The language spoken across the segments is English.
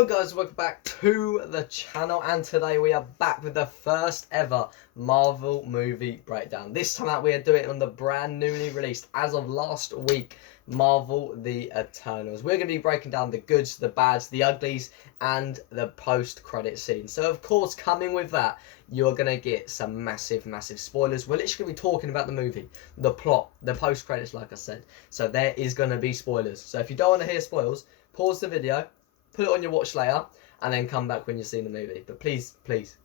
Hello guys, welcome back to the channel, and today we are back with the first ever Marvel movie breakdown. This time out we are doing it on the brand newly released, as of last week, Marvel The Eternals. We're going to be breaking down the goods, the bads, the uglies, and the post-credit scene. So of course, coming with that, you're going to get some massive spoilers. We're literally going to be talking about the movie, the plot, the post-credits, like I said. So there is going to be spoilers. So if you don't want to hear spoilers, pause the video, put it on your watch later, and then come back when you've seen the movie. But please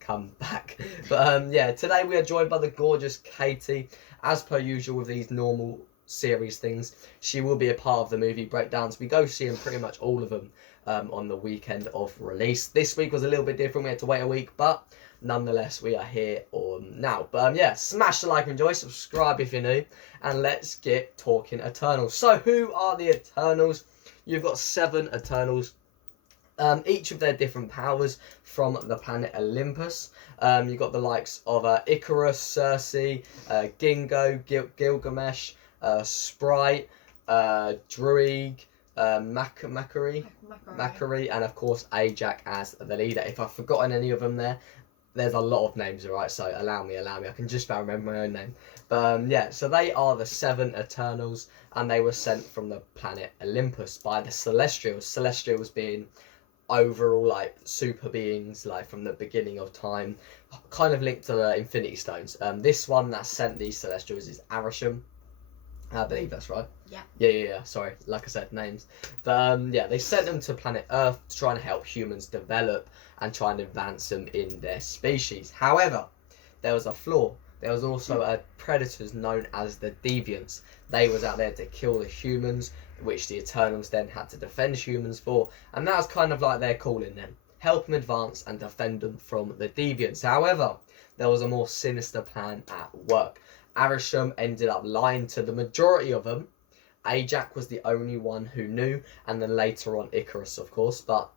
come back. But yeah, today we are joined by the gorgeous Katie. As per usual with these normal series things, she will be a part of the movie breakdowns. We go seeing pretty much all of them on the weekend of release. This week was a little bit different. We had to wait a week, but nonetheless, we are here now. But yeah, smash the like and enjoy, subscribe if you're new, and let's get talking Eternals. So who are the Eternals? You've got 7 Eternals. Each of their different powers from the planet Olympus. You've got the likes of Ikaris, Circe, Gingo, Gilgamesh, Sprite, Druig, Macquarie, and of course Ajax as the leader. If I've forgotten any of them there's a lot of names, alright, so allow me, I can just about remember my own name. But yeah, so they are the 7 Eternals, and they were sent from the planet Olympus by the Celestials. Celestials being overall like super beings, like from the beginning of time, kind of linked to the Infinity Stones. This one that sent these Celestials is Arishem. I believe that's right. Yeah. Sorry, like I said, names. But yeah, they sent them to planet Earth to try and help humans develop and try and advance them in their species. However, there was a flaw. There was also predators known as the Deviants. They was out there to kill the humans, which the Eternals then had to defend humans for, and that was kind of like their calling then. Help them advance and defend them from the Deviants. However, there was a more sinister plan at work. Arishem ended up lying to the majority of them. Ajax was the only one who knew, and then later on Ikaris, of course. But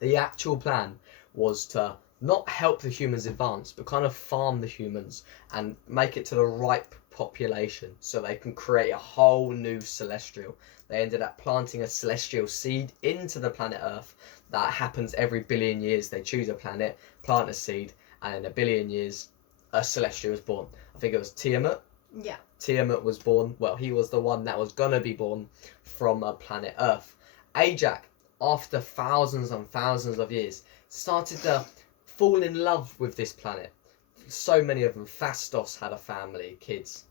the actual plan was to not help the humans advance, but kind of farm the humans and make it to the right population so they can create a whole new celestial. They ended up planting a celestial seed into the planet Earth. That happens every billion years. They choose a planet, plant a seed, and in a billion years a celestial was born. I think it was Tiamat. Yeah. Tiamat was born. Well, he was the one that was gonna be born from planet Earth. Ajax, after thousands and thousands of years, started to fall in love with this planet. So many of them. Phastos had a family, kids.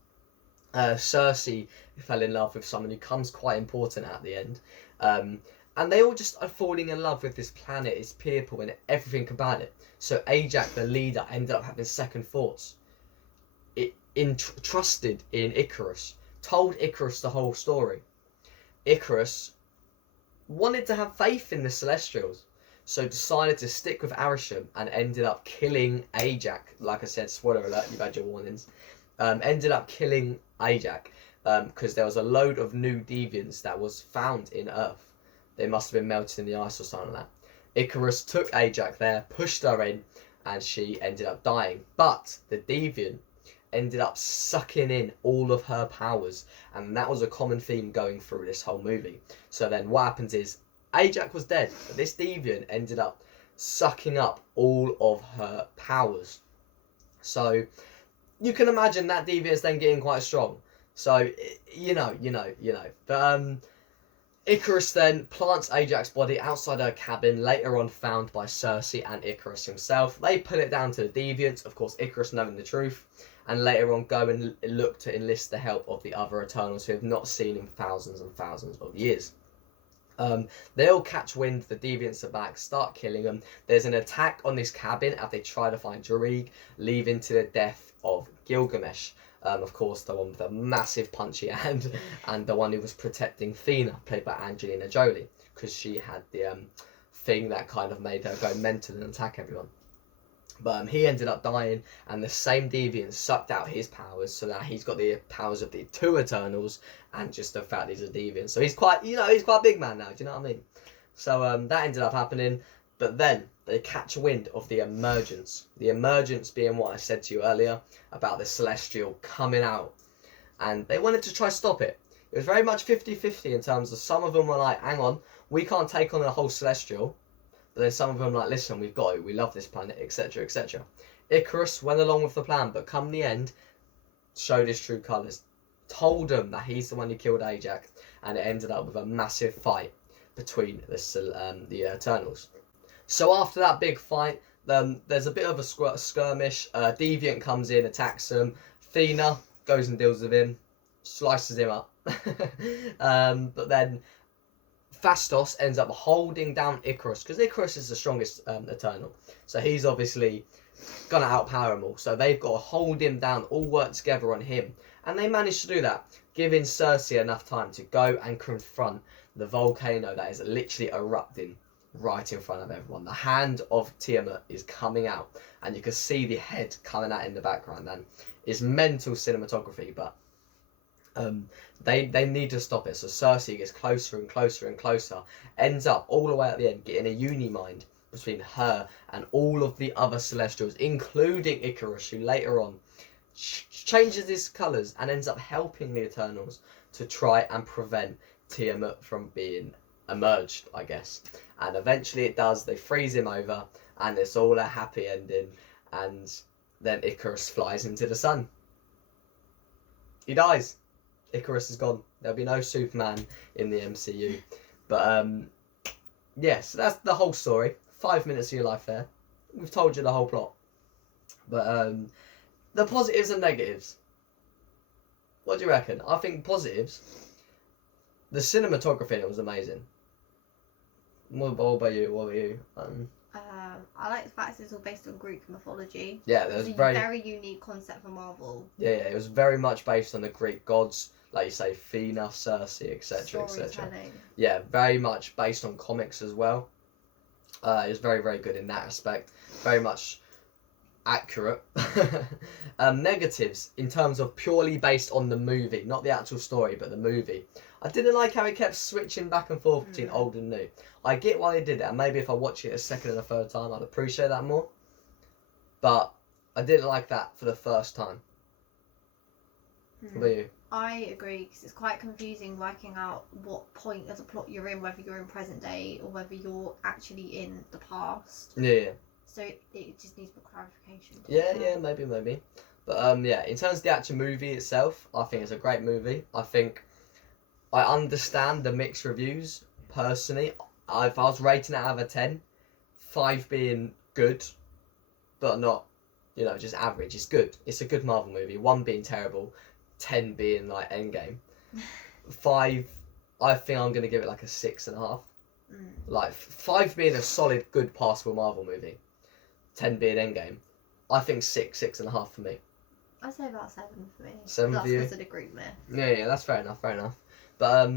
Circe fell in love with someone who comes quite important at the end. And they all just are falling in love with this planet, its people, and everything about it. So Ajax, the leader, ended up having second thoughts. Trusted in Ikaris. Told Ikaris the whole story. Ikaris wanted to have faith in the Celestials, so decided to stick with Arishem and ended up killing Ajax. Like I said, spoiler alert, you've had your warnings. Ended up killing Ajax because there was a load of new deviants that was found in Earth. They must have been melted in the ice or something like that. Ikaris took Ajax there, pushed her in, and she ended up dying. But the deviant ended up sucking in all of her powers, and that was a common theme going through this whole movie. So then what happens is Ajax was dead, but this deviant ended up sucking up all of her powers. So you can imagine that deviant's then getting quite strong. So you know. But Ikaris then plants Ajax's body outside her cabin, later on found by Circe and Ikaris himself. They put it down to the deviants, of course Ikaris knowing the truth, and later on go and look to enlist the help of the other Eternals who have not seen in thousands and thousands of years. They all catch wind, the deviants are back, start killing them. There's an attack on this cabin as they try to find Druig, leading to the death of Gilgamesh. Of course, the one with the massive punchy hand, and the one who was protecting Thena, played by Angelina Jolie, because she had the thing that kind of made her go mental and attack everyone. But he ended up dying, and the same deviant sucked out his powers, so that he's got the powers of the 2 Eternals, and just the fact he's a deviant. So he's quite, he's quite a big man now. Do you know what I mean? So that ended up happening. But then they catch wind of the emergence. The emergence being what I said to you earlier about the Celestial coming out, and they wanted to try stop it. It was very much 50-50 in terms of some of them were like, hang on, we can't take on a whole Celestial. But then some of them like, listen, we've got it. We love this planet, etc., etc. Icarus went along with the plan, but come the end, showed his true colours. Told them that he's the one who killed Ajax, and it ended up with a massive fight between the Eternals. So after that big fight, there's a bit of a skirmish. Deviant comes in, attacks them. Athena goes and deals with him, slices him up. But then Phastos ends up holding down Icarus, because Icarus is the strongest Eternal. So he's obviously gonna outpower them all. So they've got to hold him down, all work together on him. And they managed to do that, giving Cersei enough time to go and confront the volcano that is literally erupting right in front of everyone. The hand of Tiamat is coming out, and you can see the head coming out in the background. And it's mental cinematography, but they need to stop it. So Cersei gets closer and closer and closer, ends up all the way at the end getting a uni-mind between her and all of the other Celestials, including Icarus, who later on changes his colours and ends up helping the Eternals to try and prevent Tiamat from being emerged, I guess. And eventually it does. They freeze him over, and it's all a happy ending. And then Icarus flies into the sun. He dies. Icarus is gone. There'll be no Superman in the MCU. But yes, so that's the whole story. 5 minutes of your life there. We've told you the whole plot. But the positives and negatives. What do you reckon? I think positives. The cinematography in it was amazing. What about you? What about you? I like the fact it's all based on Greek mythology. Yeah, there's a very unique concept for Marvel. Yeah, it was very much based on the Greek gods, like you say, Athena, Cersei, etc., etc. Yeah, very much based on comics as well. It was very, very good in that aspect. Very much accurate. Negatives in terms of purely based on the movie, not the actual story, but the movie. I didn't like how it kept switching back and forth between old and new. I get why they did it, and maybe if I watch it a second and a third time, I'd appreciate that more. But I didn't like that for the first time. What about you? I agree, because it's quite confusing working out what point of the plot you're in, whether you're in present day or whether you're actually in the past. Yeah. So it just needs more clarification. Yeah, maybe. But yeah, in terms of the actual movie itself, I think it's a great movie. I think I understand the mixed reviews, personally. If I was rating it out of a 10, 5 being good, but not, just average. It's good. It's a good Marvel movie. 1 being terrible, 10 being like Endgame. 5, I think I'm going to give it like a 6.5. Like 5 being a solid, good, passable Marvel movie. 10 being Endgame. I think 6.5 for me. I'd say about 7 for me. 7 for you? That's considered Greek myth. Yeah, that's fair enough. But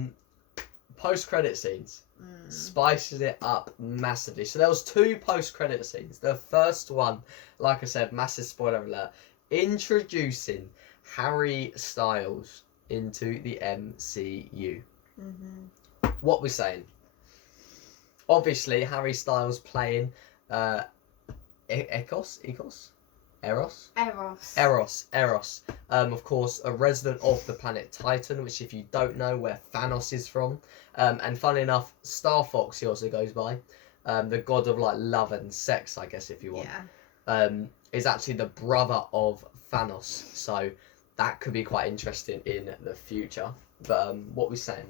post-credit scenes spices it up massively. So there was 2 post-credit scenes. The first one, like I said, massive spoiler alert, introducing Harry Styles into the MCU. What we're saying? Obviously, Harry Styles playing Eros. Of course, a resident of the planet Titan, which, if you don't know, where Thanos is from. And funnily enough, Star Fox he also goes by. The god of like love and sex, I guess, if you want. Yeah. Is actually the brother of Thanos. So that could be quite interesting in the future. But what we saying?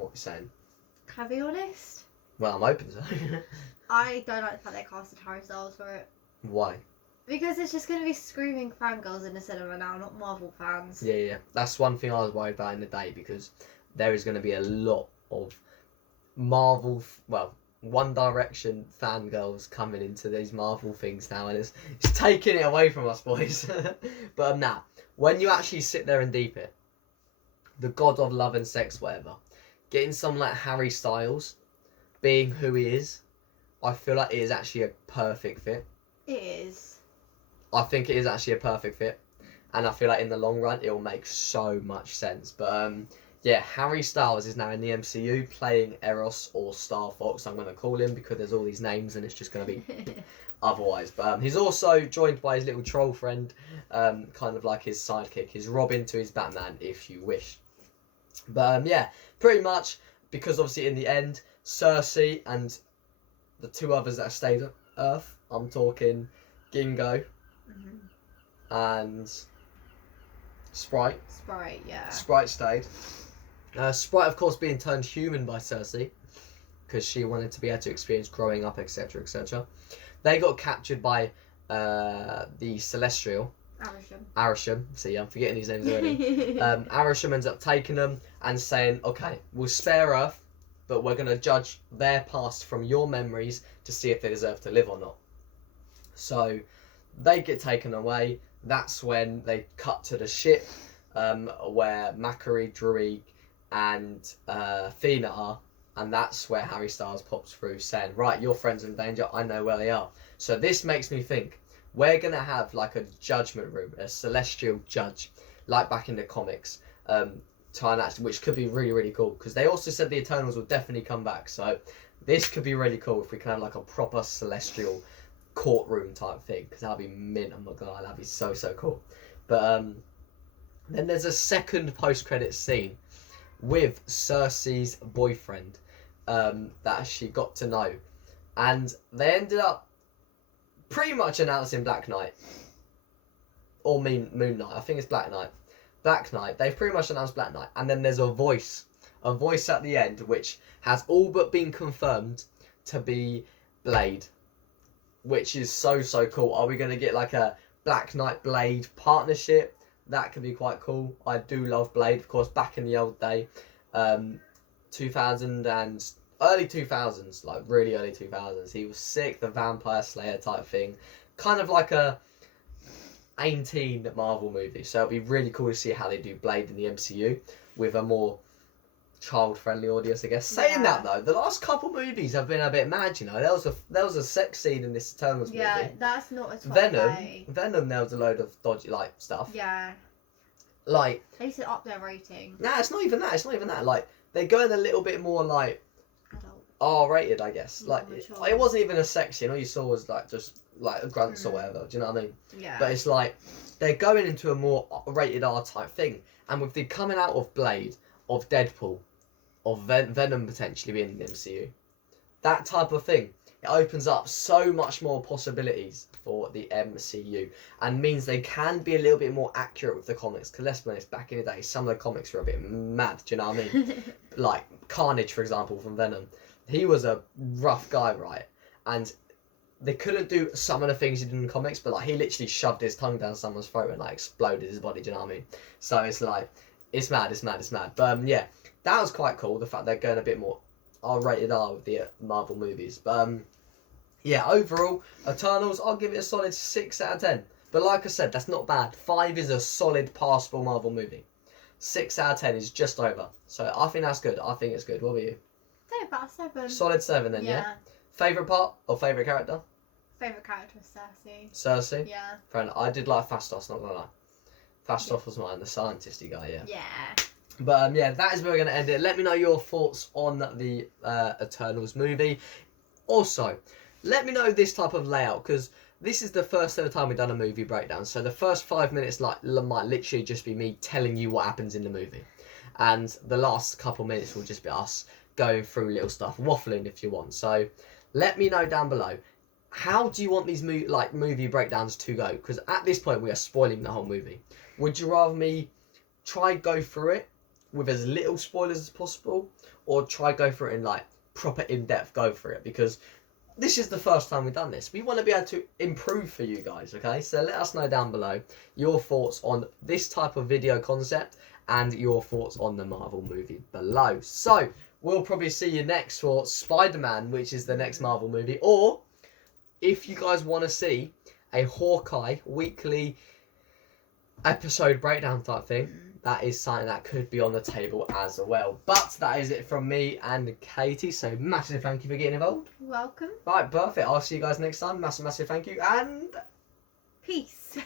Can I be honest? Well, I'm open to it. I don't like the fact they casted Harry Styles for it. Why? Because it's just going to be screaming fangirls in the cinema now, not Marvel fans. Yeah. That's one thing I was worried about in the day, because there is going to be a lot of Marvel, One Direction fangirls coming into these Marvel things now, and it's taking it away from us, boys. But now, when you actually sit there and deep it, the god of love and sex, whatever, getting someone like Harry Styles, being who he is, I feel like it is actually a perfect fit. It is. I think it is actually a perfect fit, and I feel like in the long run it will make so much sense. But yeah, Harry Styles is now in the MCU playing Eros, or Star Fox, I'm going to call him, because there's all these names and it's just going to be otherwise. But he's also joined by his little troll friend, kind of like his sidekick, his Robin to his Batman, if you wish. But yeah, pretty much, because obviously in the end, Cersei and the two others that stayed on Earth. I'm talking Gingo and Sprite. Sprite, yeah. Sprite stayed. Sprite, of course, being turned human by Cersei because she wanted to be able to experience growing up, etc., etc. They got captured by the Celestial. Arishem. See, I'm forgetting his names already. Arishem ends up taking them and saying, okay, we'll spare Earth, but we're going to judge their past from your memories to see if they deserve to live or not. So they get taken away. That's when they cut to the ship where Makari, Druig and Fina are, and that's where Harry Styles pops through saying, right, your friends in danger, I know where they are. So this makes me think we're going to have like a judgment room, a celestial judge, like back in the comics, which could be really, really cool, because they also said the Eternals will definitely come back, so this could be really cool if we can have like a proper celestial courtroom type thing, because that'd be mint. Oh my god, that'd be so cool. But then there's a second post-credit scene with Cersei's boyfriend that she got to know, and they ended up pretty much announcing Black Knight or Moon Knight. I think it's Black Knight. Black Knight. They've pretty much announced Black Knight, and then there's a voice at the end which has all but been confirmed to be Blade, which is so cool. Are we going to get like a Black Knight Blade partnership? That could be quite cool. I do love Blade, of course, back in the old day, 2000 and early 2000s, like really early 2000s. He was sick, the Vampire Slayer type thing, kind of like a 18 Marvel movie. So it'll be really cool to see how they do Blade in the MCU with a more child-friendly audience, I guess. Saying that though, the last couple movies have been a bit mad. You know, there was a sex scene in this Eternals movie. Yeah, that's not as Venom. There was a load of dodgy like stuff. Yeah. Like they should up their rating. Nah, it's not even that. Like they're going a little bit more like Adult. R-rated, I guess. More Like mature. it wasn't even a sex scene. All you saw was like just like grunts or whatever. Do you know what I mean? Yeah. But it's like they're going into a more rated R type thing, and with the coming out of Blade, of Deadpool, of Venom potentially being in the MCU, that type of thing, it opens up so much more possibilities for the MCU, and means they can be a little bit more accurate with the comics. Because let's be honest, back in the day, some of the comics were a bit mad. Do you know what I mean? Like Carnage, for example, from Venom, he was a rough guy, right? And they couldn't do some of the things he did in the comics, but like he literally shoved his tongue down someone's throat and like exploded his body. Do you know what I mean? So it's like it's mad. But yeah, that was quite cool. The fact they're going a bit more R-rated R with the Marvel movies. But yeah, overall, Eternals, I'll give it a solid 6 out of 10. But like I said, that's not bad. 5 is a solid, passable Marvel movie. 6 out of 10 is just over. So I think that's good. I think it's good. What about you? Say about 7. Solid 7 then, yeah? Favourite part or favourite character? Favourite character was Cersei. Cersei? Yeah. Friend, I did like Fastos, not gonna lie. Fastos was mine, the scientisty guy, yeah. Yeah. But yeah, that is where we're going to end it. Let me know your thoughts on the Eternals movie. Also, let me know this type of layout, because this is the first ever time we've done a movie breakdown. So the first 5 minutes might literally just be me telling you what happens in the movie. And the last couple minutes will just be us going through little stuff, waffling if you want. So let me know down below. How do you want these movie breakdowns to go? Because at this point we are spoiling the whole movie. Would you rather me try go through it with as little spoilers as possible, or try go through it in like proper in-depth go for it? Because this is the first time we've done this. We want to be able to improve for you guys, okay? So let us know down below your thoughts on this type of video concept and your thoughts on the Marvel movie below. So we'll probably see you next for Spider-Man, which is the next Marvel movie, or if you guys want to see a Hawkeye weekly episode breakdown type thing, that is something that could be on the table as well. But that is it from me and Katie, so massive thank you for getting involved. Welcome. Right, perfect. I'll see you guys next time. Massive thank you, and Peace.